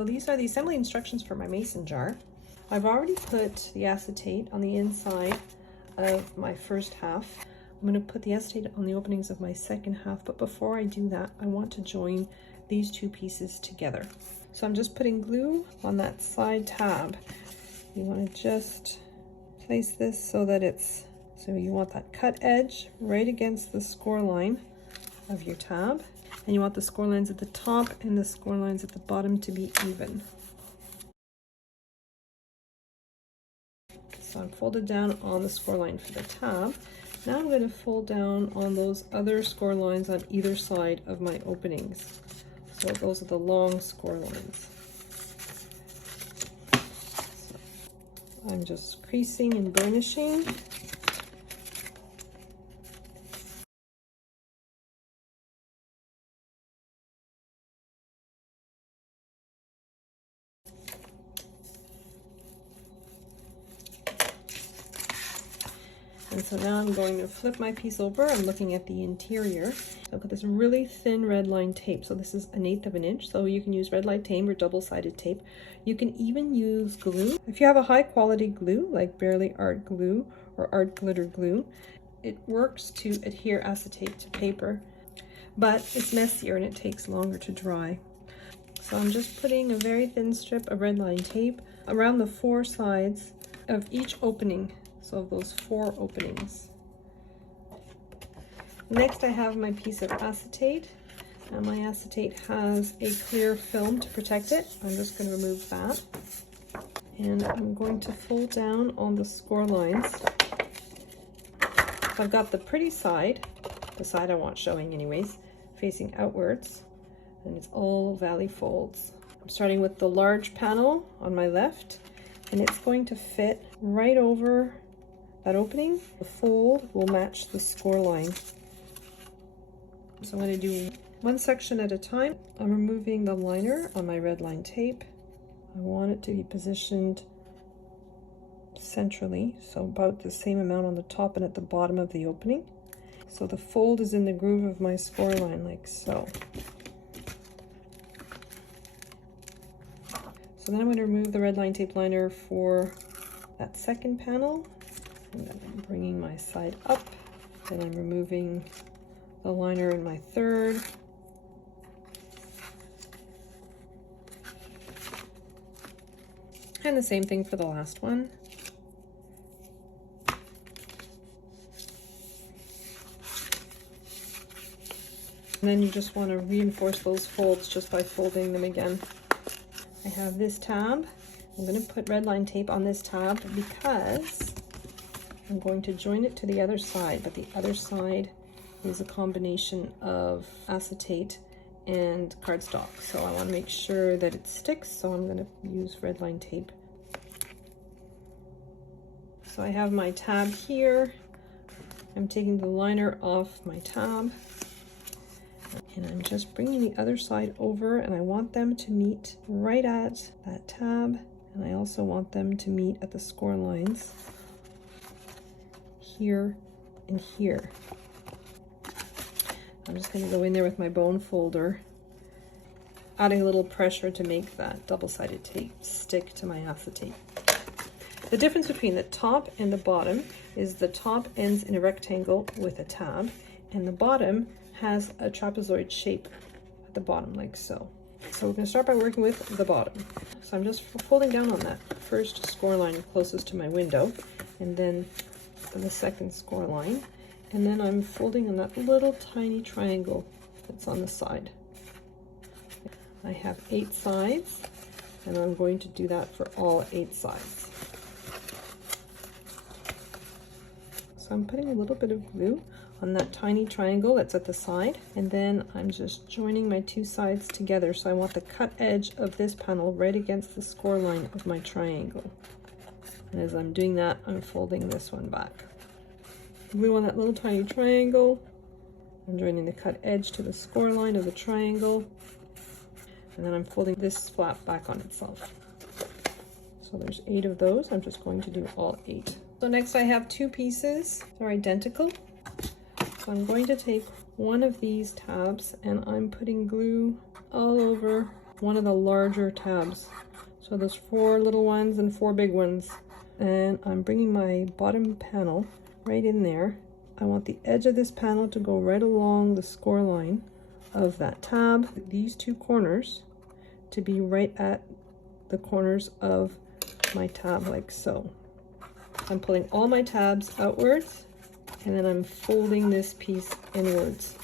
So these are the assembly instructions for my mason jar. I've already put the acetate on the inside of my first half. I'm going to put the acetate on the openings of my second half, but before I do that, I want to join these two pieces together. So I'm just putting glue on that side tab. You want to just place this so that so you want that cut edge right against the score line of your tab, and you want the score lines at the top and the score lines at the bottom to be even. So I'm folded down on the score line for the tab. Now I'm going to fold down on those other score lines on either side of my openings. So those are the long score lines. So I'm just creasing and burnishing. And so now I'm going to flip my piece over. I'm looking at the interior. I've got this really thin red line tape. So this is 1/8 of an inch. So you can use red line tape or double-sided tape. You can even use glue. If you have a high quality glue, like Barely Art glue or Art Glitter glue, it works to adhere acetate to paper, but it's messier and it takes longer to dry. So I'm just putting a very thin strip of red line tape around the 4 sides of each opening. So of those 4 openings. Next I have my piece of acetate. Now my acetate has a clear film to protect it. I'm just going to remove that. And I'm going to fold down on the score lines. So I've got the pretty side, the side I want showing anyways, facing outwards. And it's all valley folds. I'm starting with the large panel on my left, and it's going to fit right over that opening. The fold will match the score line. So I'm going to do one section at a time. I'm removing the liner on my red line tape. I want it to be positioned centrally, so about the same amount on the top and at the bottom of the opening. So the fold is in the groove of my score line, like so. So then I'm going to remove the red line tape liner for that second panel. And then I'm bringing my side up, then I'm removing the liner in my third. And the same thing for the last one. And then you just want to reinforce those folds just by folding them again. I have this tab. I'm going to put red line tape on this tab because I'm going to join it to the other side, but the other side is a combination of acetate and cardstock. So I want to make sure that it sticks, so I'm going to use red line tape. So I have my tab here. I'm taking the liner off my tab, and I'm just bringing the other side over, and I want them to meet right at that tab, and I also want them to meet at the score lines here and here. I'm just going to go in there with my bone folder, adding a little pressure to make that double-sided tape stick to my acetate. The difference between the top and the bottom is the top ends in a rectangle with a tab, and the bottom has a trapezoid shape at the bottom, like so. So we're going to start by working with the bottom. So I'm just folding down on that first score line closest to my window, and then the second score line, and then I'm folding on that little tiny triangle that's on the side. I have 8 sides, and I'm going to do that for all 8 sides. So I'm putting a little bit of glue on that tiny triangle that's at the side, and then I'm just joining my 2 sides together. So I want the cut edge of this panel right against the score line of my triangle. And as I'm doing that, I'm folding this one back. Glue on that little tiny triangle. I'm joining the cut edge to the score line of the triangle. And then I'm folding this flap back on itself. So there's 8 of those. I'm just going to do all 8. So next I have 2 pieces. They're identical. So I'm going to take one of these tabs and I'm putting glue all over one of the larger tabs. So there's 4 little ones and 4 big ones. And I'm bringing my bottom panel right in there. I want the edge of this panel to go right along the score line of that tab. These 2 corners to be right at the corners of my tab, like so. I'm pulling all my tabs outwards, and then I'm folding this piece inwards,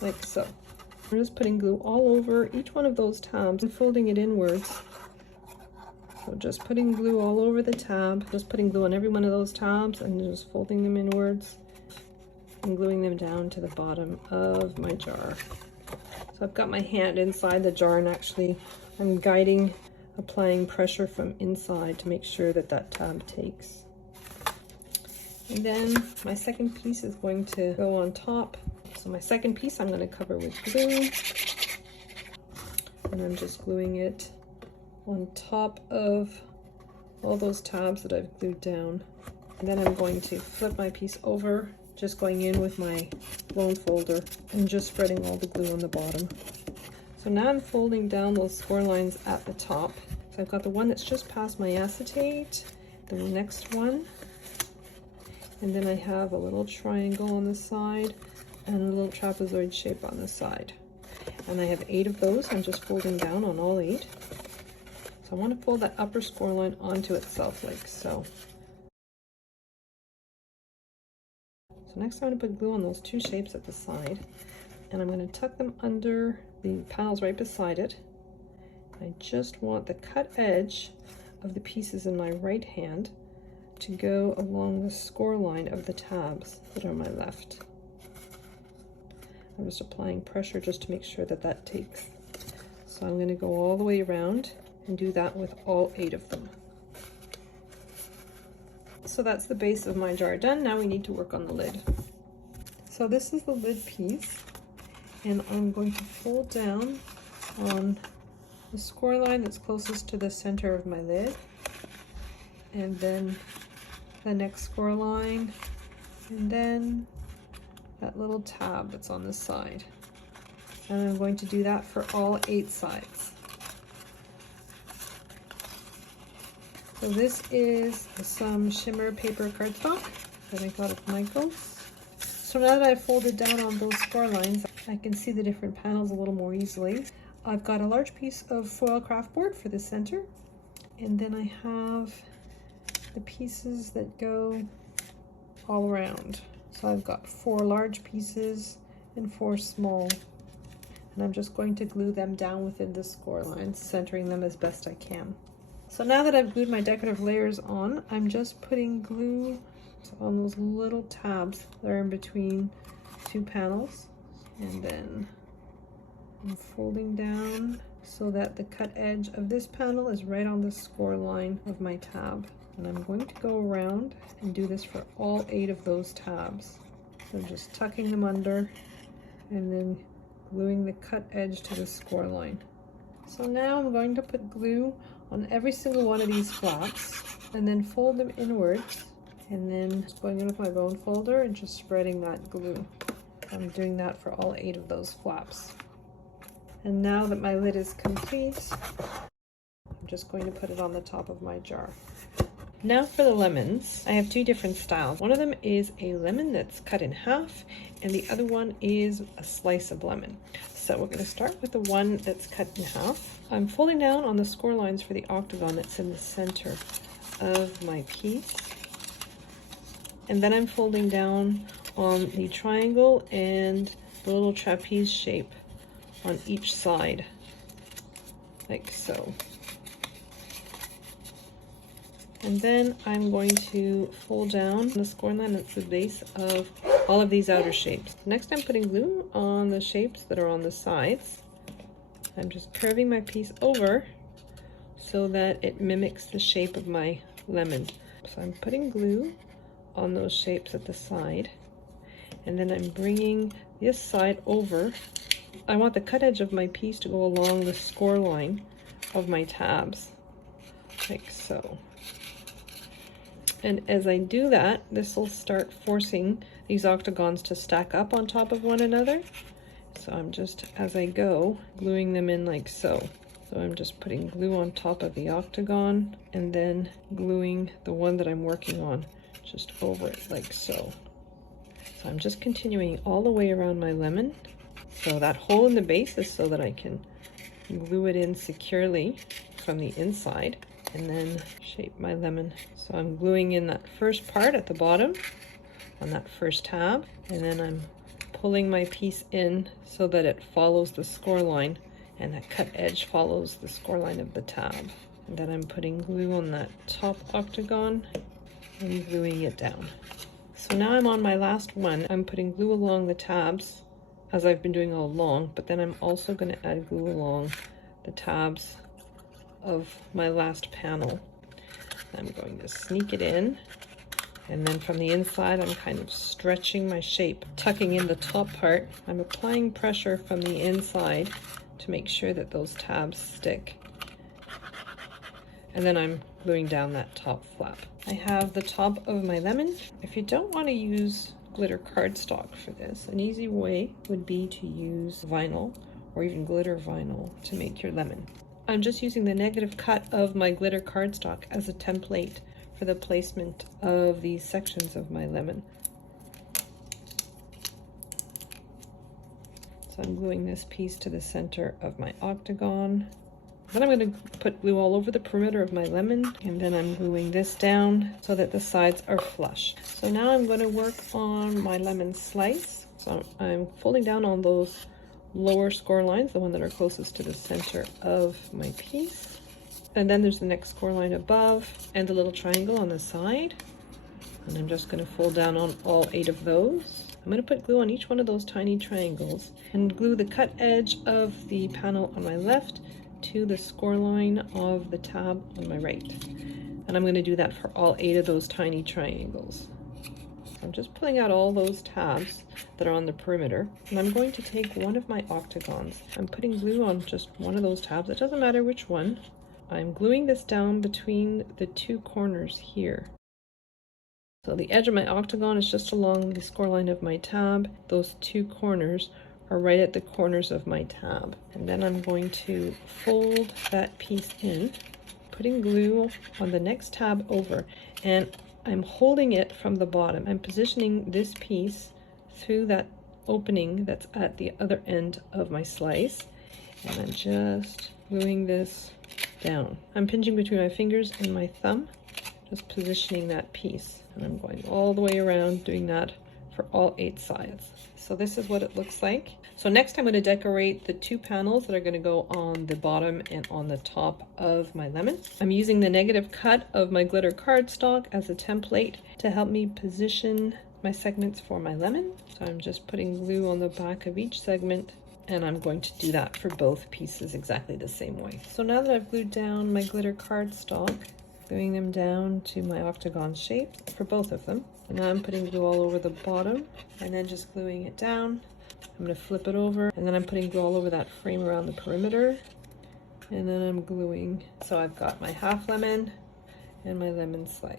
like so. I'm just putting glue all over each one of those tabs and folding it inwards. So just putting glue all over the tab, just putting glue on every one of those tabs and just folding them inwards and gluing them down to the bottom of my jar. So I've got my hand inside the jar, and actually I'm guiding, applying pressure from inside to make sure that that tab takes. And then my second piece is going to go on top. So my second piece I'm going to cover with glue, and I'm just gluing it on top of all those tabs that I've glued down. And then I'm going to flip my piece over, just going in with my blown folder and just spreading all the glue on the bottom. So now I'm folding down those score lines at the top. So I've got the one that's just past my acetate, the next one, and then I have a little triangle on the side and a little trapezoid shape on the side. And I have 8 of those. I'm just folding down on all 8. So I want to fold that upper score line onto itself, like so. So next I'm going to put glue on those 2 shapes at the side, and I'm going to tuck them under the panels right beside it. I just want the cut edge of the pieces in my right hand to go along the score line of the tabs that are on my left. I'm just applying pressure just to make sure that that takes. So I'm going to go all the way around and do that with all 8 of them. So that's the base of my jar done. Now we need to work on the lid. So this is the lid piece, and I'm going to fold down on the score line that's closest to the center of my lid, and then the next score line, and then that little tab that's on the side. And I'm going to do that for all 8 sides. So this is some shimmer paper cardstock that I got at Michael's. So now that I've folded down on those score lines, I can see the different panels a little more easily. I've got a large piece of foil craft board for the center, and then I have the pieces that go all around. So I've got 4 large pieces and 4 small, and I'm just going to glue them down within the score lines, centering them as best I can. So now that I've glued my decorative layers on, I'm just putting glue on those little tabs that are in between 2 panels, and then I'm folding down so that the cut edge of this panel is right on the score line of my tab. And I'm going to go around and do this for all 8 of those tabs. So I'm just tucking them under and then gluing the cut edge to the score line. So now I'm going to put glue on every single one of these flaps and then fold them inwards, and then just going in with my bone folder and just spreading that glue. I'm doing that for all 8 of those flaps. And now that my lid is complete, I'm just going to put it on the top of my jar. Now for the lemons, I have 2 different styles. One of them is a lemon that's cut in half, and the other one is a slice of lemon. So we're going to start with the one that's cut in half. I'm folding down on the score lines for the octagon that's in the center of my piece. And then I'm folding down on the triangle and the little trapeze shape on each side, like so. And then I'm going to fold down the score line that's the base of all of these outer shapes. Next, I'm putting glue on the shapes that are on the sides. I'm just curving my piece over so that it mimics the shape of my lemon. So I'm putting glue on those shapes at the side, and then I'm bringing this side over. I want the cut edge of my piece to go along the score line of my tabs, like so. And as I do that, this will start forcing these octagons to stack up on top of one another. So I'm just, as I go, gluing them in like so. So I'm just putting glue on top of the octagon and then gluing the one that I'm working on just over it like so. So I'm just continuing all the way around my lemon. So that hole in the base is so that I can glue it in securely from the inside and then shape my lemon. So I'm gluing in that first part at the bottom on that first tab, and then I'm pulling my piece in so that it follows the score line and that cut edge follows the score line of the tab. And then I'm putting glue on that top octagon and gluing it down. So now I'm on my last one. I'm putting glue along the tabs as I've been doing all along, but then I'm also going to add glue along the tabs of my last panel. I'm going to sneak it in, and then from the inside I'm kind of stretching my shape, tucking in the top part. I'm applying pressure from the inside to make sure that those tabs stick, and then I'm gluing down that top flap. I have the top of my lemon. If you don't want to use glitter cardstock for this, an easy way would be to use vinyl or even glitter vinyl to make your lemon. I'm just using the negative cut of my glitter cardstock as a template for the placement of these sections of my lemon. So I'm gluing this piece to the center of my octagon. Then I'm going to put glue all over the perimeter of my lemon, and then I'm gluing this down so that the sides are flush. So now I'm going to work on my lemon slice. So I'm folding down on those lower score lines, the one that are closest to the center of my piece. And then there's the next score line above and the little triangle on the side. And I'm just going to fold down on all 8 of those. I'm going to put glue on each one of those tiny triangles and glue the cut edge of the panel on my left to the score line of the tab on my right. And I'm going to do that for all 8 of those tiny triangles. I'm just pulling out all those tabs that are on the perimeter, and I'm going to take one of my octagons. I'm putting glue on just one of those tabs. It doesn't matter which one. I'm gluing this down between the 2 corners here. So the edge of my octagon is just along the score line of my tab. Those 2 corners are right at the corners of my tab. And then I'm going to fold that piece in, putting glue on the next tab over, and I'm holding it from the bottom. I'm positioning this piece through that opening that's at the other end of my slice, and I'm just gluing this down. I'm pinching between my fingers and my thumb, just positioning that piece, and I'm going all the way around doing that for all 8 sides. So this is what it looks like. So next I'm going to decorate the 2 panels that are going to go on the bottom and on the top of my lemon. I'm using the negative cut of my glitter cardstock as a template to help me position my segments for my lemon. So I'm just putting glue on the back of each segment, and I'm going to do that for both pieces exactly the same way. So now that I've glued down my glitter cardstock, gluing them down to my octagon shape for both of them. And now I'm putting glue all over the bottom and then just gluing it down. I'm going to flip it over, and then I'm putting glue all over that frame around the perimeter, and then I'm gluing. So I've got my half lemon and my lemon slice.